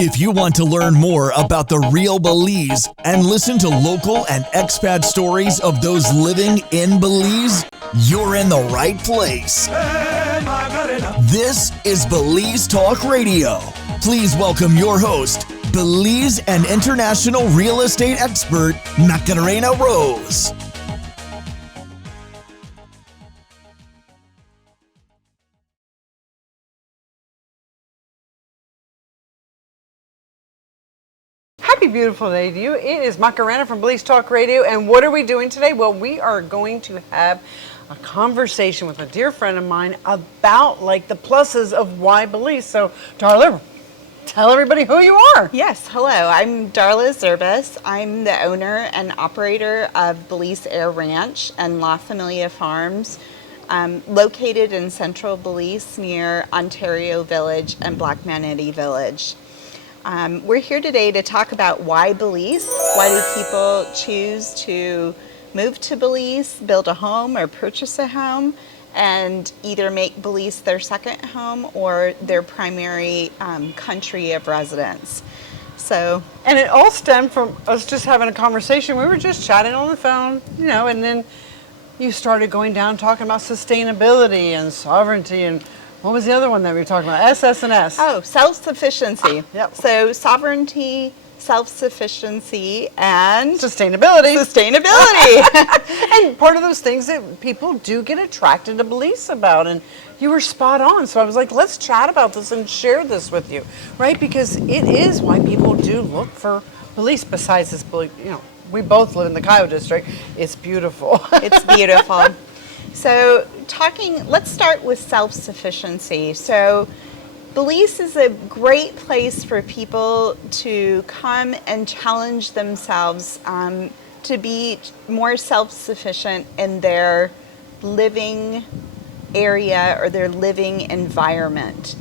If you want to learn more about the real Belize and listen to local and expat stories of those living in Belize, you're in the right place. This is Belize Talk Radio. Please welcome your host, Belize and international real estate expert, Macarena Rose. Happy beautiful day to you. It is Macarena from Belize Talk Radio, and what are we doing today? Well, we are going to have a conversation with a dear friend of mine about like the pluses of why Belize. So, Darla, tell everybody who you are. Yes, hello. I'm Darla Zirbes. I'm the owner and operator of Belize Air Ranch and La Familia Farms, located in central Belize near Ontario Village and Black Manatee Village. We're here today to talk about why Belize. Why do people choose to move to Belize, build a home, or purchase a home, and either make Belize their second home or their primary country of residence. So, and it all stemmed from us just having a conversation. We were just chatting on the phone, and then you started going down talking about sustainability and sovereignty and what was the other one that we were talking about? SS&S. Oh, self-sufficiency. Yep. So sovereignty, self-sufficiency, and sustainability. And part of those things that people do get attracted to Belize about, and you were spot on. So I was like, let's chat about this and share this with you, right? Because it is why people do look for Belize. Besides this, we both live in the Cayo district. It's beautiful. It's beautiful. So let's start with self-sufficiency. So Belize is a great place for people to come and challenge themselves to be more self-sufficient in their living area or their living environment.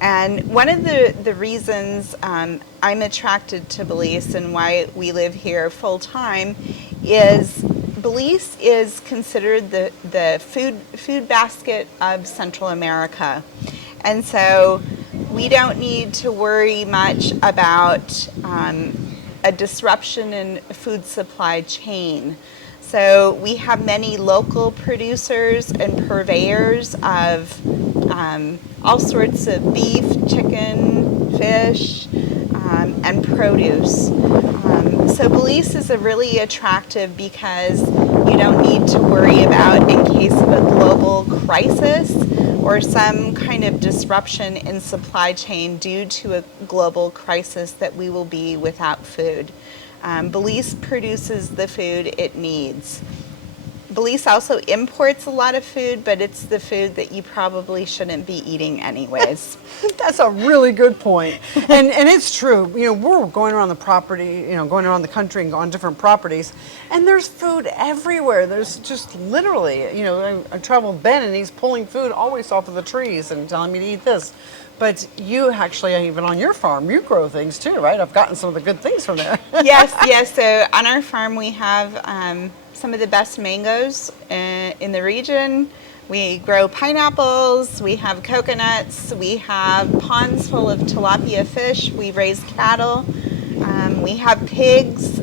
And one of the reasons I'm attracted to Belize and why we live here full time is Belize is considered the food basket of Central America. And so we don't need to worry much about a disruption in food supply chain. So we have many local producers and purveyors of all sorts of beef, chicken, fish, and produce. So Belize is really attractive because you don't need to worry about in case of a global crisis or some kind of disruption in supply chain due to a global crisis that we will be without food. Belize produces the food it needs. Belize also imports a lot of food, but it's the food that you probably shouldn't be eating anyways. That's a really good point. And it's true. We're going around the property, going around the country and on different properties, and there's food everywhere. There's just literally, I traveled with Ben and he's pulling food always off of the trees and telling me to eat this. But you actually, even on your farm, you grow things too, right? I've gotten some of the good things from there. Yes. So on our farm we have some of the best mangoes in the region. We grow pineapples, we have coconuts, we have ponds full of tilapia fish, we raise cattle, we have pigs,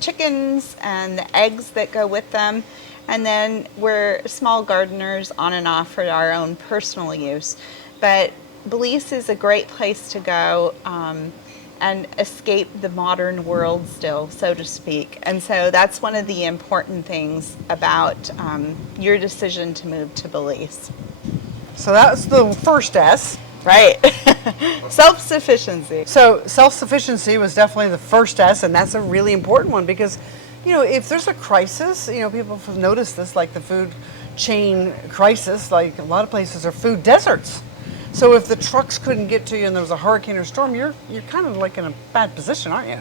chickens, and the eggs that go with them. And then we're small gardeners on and off for our own personal use. But Belize is a great place to go and escape the modern world still, so to speak. And so that's one of the important things about your decision to move to Belize. So that's the first S. Right. Self-sufficiency. So self-sufficiency was definitely the first S, and that's a really important one because, if there's a crisis, people have noticed this, like the food chain crisis, like a lot of places are food deserts. So if the trucks couldn't get to you and there was a hurricane or storm, you're kind of like in a bad position, aren't you?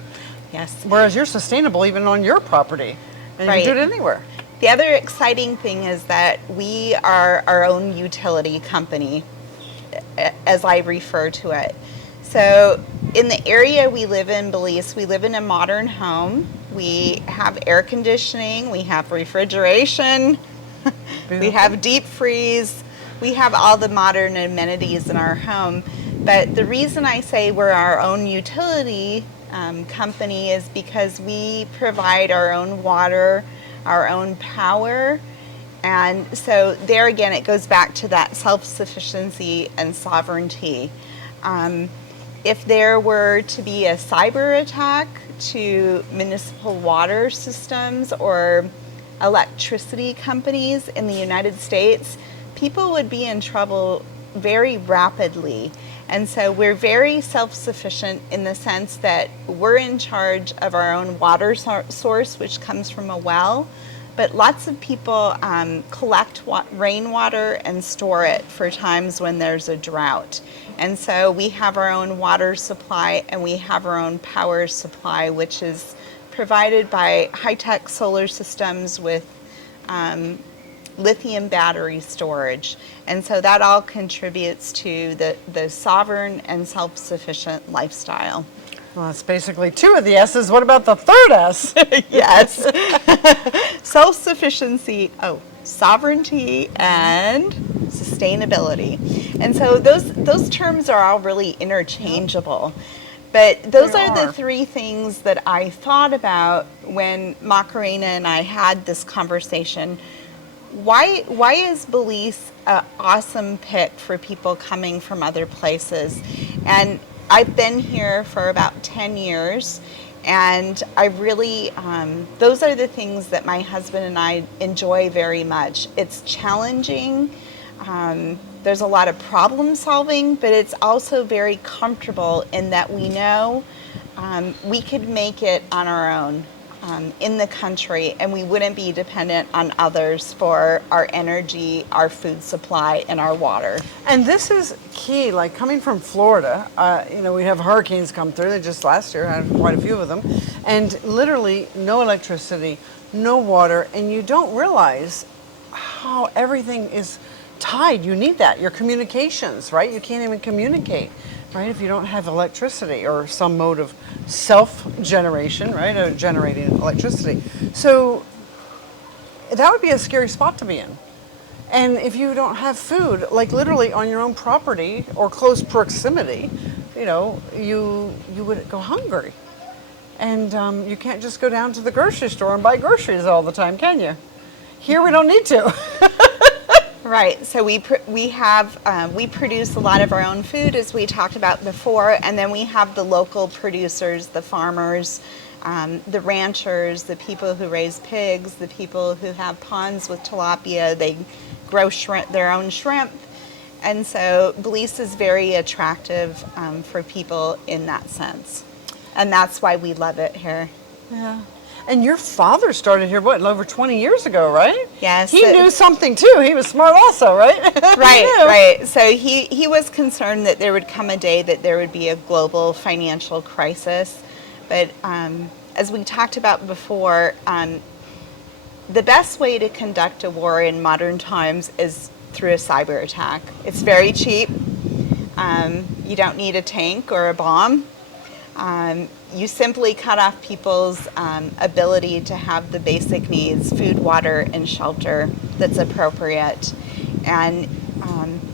Yes. Whereas you're sustainable even on your property, and right. You can do it anywhere. The other exciting thing is that we are our own utility company, as I refer to it. So in the area we live in, Belize, we live in a modern home. We have air conditioning, we have refrigeration, we have deep freeze. We have all the modern amenities in our home, But the reason I say we're our own utility company is because we provide our own water, our own power. And so there again, it goes back to that self-sufficiency and sovereignty. If there were to be a cyber attack to municipal water systems or electricity companies in the United States, people would be in trouble very rapidly. And so we're very self-sufficient in the sense that we're in charge of our own water source, which comes from a well. But lots of people collect rainwater and store it for times when there's a drought. And so we have our own water supply and we have our own power supply, which is provided by high-tech solar systems with lithium battery storage. And so that all contributes to the sovereign and self-sufficient lifestyle. Well, that's basically two of the S's. What about the third S? Yes. Self-sufficiency, sovereignty, and sustainability. And so those terms are all really interchangeable. But those are the three things that I thought about when Macarena and I had this conversation. Why is Belize an awesome pick for people coming from other places? And I've been here for about 10 years, and I really, those are the things that my husband and I enjoy very much. It's challenging, there's a lot of problem solving, but it's also very comfortable in that we know we could make it on our own in the country, and we wouldn't be dependent on others for our energy, our food supply, and our water. And this is key, like coming from Florida, we have hurricanes come through. They just last year had quite a few of them. And literally no electricity, no water, and you don't realize how everything is tied. You need that. Your communications, right? You can't even communicate, right, if you don't have electricity or some mode of self-generation, right, or generating electricity. So that would be a scary spot to be in. And if you don't have food, like literally on your own property or close proximity, you would go hungry. And you can't just go down to the grocery store and buy groceries all the time, can you? Here we don't need to. Right. So we produce a lot of our own food, as we talked about before, and then we have the local producers, the farmers, the ranchers, the people who raise pigs, the people who have ponds with tilapia. They grow their own shrimp, and so Belize is very attractive for people in that sense, and that's why we love it here. Yeah. And your father started here, over 20 years ago, right? Yes. He knew something too. He was smart also, right? Right. So he was concerned that there would come a day that there would be a global financial crisis. But as we talked about before, the best way to conduct a war in modern times is through a cyber attack. It's very cheap. You don't need a tank or a bomb. You simply cut off people's ability to have the basic needs, food, water, and shelter that's appropriate. And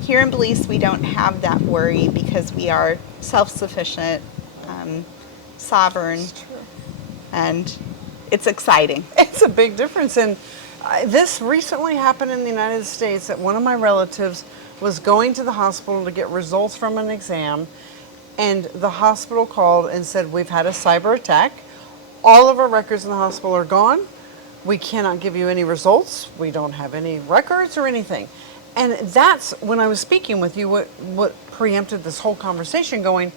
here in Belize, we don't have that worry because we are self-sufficient, sovereign, and it's exciting. It's a big difference. And this recently happened in the United States that one of my relatives was going to the hospital to get results from an exam. And the hospital called and said, we've had a cyber attack. All of our records in the hospital are gone. We cannot give you any results. We don't have any records or anything. And that's when I was speaking with you, what preempted this whole conversation, going,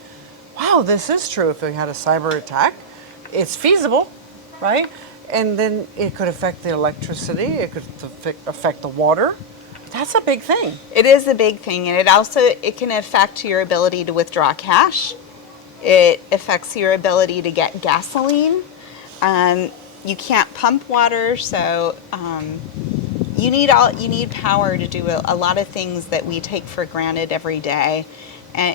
wow, this is true. If we had a cyber attack, it's feasible, right? And then it could affect the electricity. It could affect the water. That's a big thing. It is a big thing, and it can affect your ability to withdraw cash. It affects your ability to get gasoline. You can't pump water, so you need power to do a lot of things that we take for granted every day,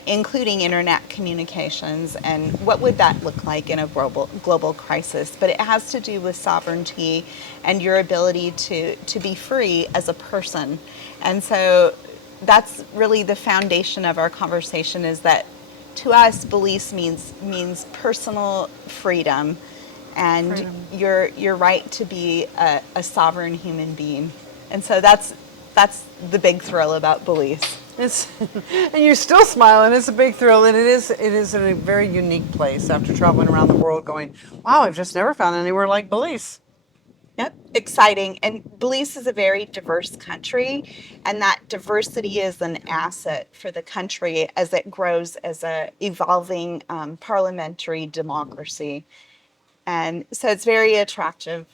including internet communications. And what would that look like in a global crisis? But it has to do with sovereignty and your ability to be free as a person. And so that's really the foundation of our conversation, is that to us, Belize means personal freedom, and your right to be a sovereign human being. And so that's the big thrill about Belize. And you're still smiling. It's a big thrill, and it is a very unique place. After traveling around the world, going, wow, I've just never found anywhere like Belize. Yep, exciting. And Belize is a very diverse country, and that diversity is an asset for the country as it grows as a evolving parliamentary democracy. And so it's very attractive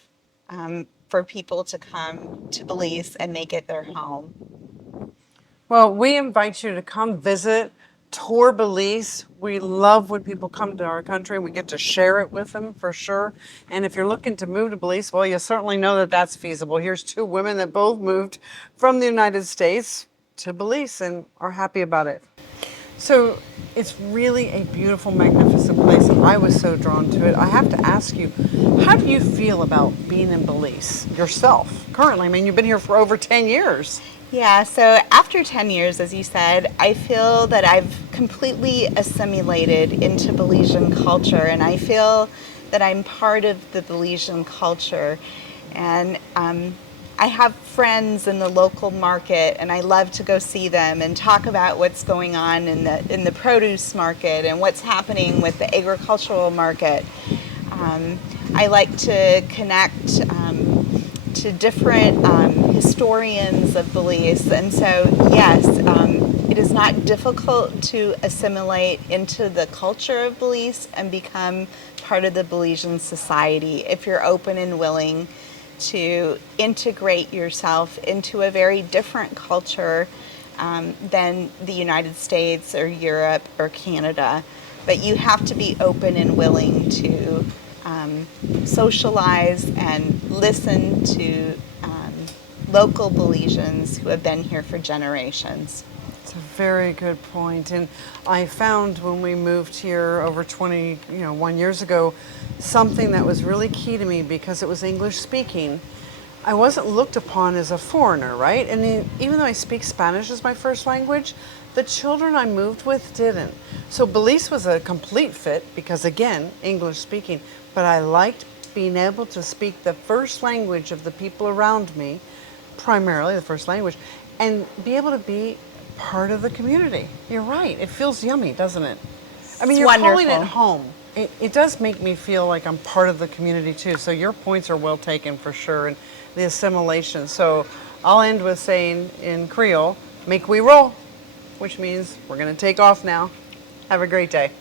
for people to come to Belize and make it their home. Well, we invite you to come visit, tour Belize. We love when people come to our country and we get to share it with them for sure. And if you're looking to move to Belize, well, you certainly know that that's feasible. Here's two women that both moved from the United States to Belize and are happy about it. So it's really a beautiful, magnificent place. I was so drawn to it. I have to ask you, how do you feel about being in Belize yourself currently? I mean, you've been here for over 10 years. Yeah, so after 10 years, as you said, I feel that I've completely assimilated into Belizean culture, and I feel that I'm part of the Belizean culture. And I have friends in the local market, and I love to go see them and talk about what's going on in the produce market and what's happening with the agricultural market. I like to connect to different historians of Belize, and so yes, it is not difficult to assimilate into the culture of Belize and become part of the Belizean society if you're open and willing to integrate yourself into a very different culture than the United States or Europe or Canada. But you have to be open and willing to socialize and listen to local Belizeans who have been here for generations. It's a very good point. And I found when we moved here over 21 years ago, something that was really key to me because it was English speaking. I wasn't looked upon as a foreigner, right? And even though I speak Spanish as my first language, the children I moved with didn't. So Belize was a complete fit because, again, English speaking. But I liked being able to speak the first language of the people around me, primarily the first language, and be able to be part of the community. You're right. It feels yummy, doesn't it? I mean, you're calling it home. It does make me feel like I'm part of the community too. So your points are well taken for sure, and the assimilation. So I'll end with saying in Creole, "Make we roll," which means we're going to take off now. Have a great day.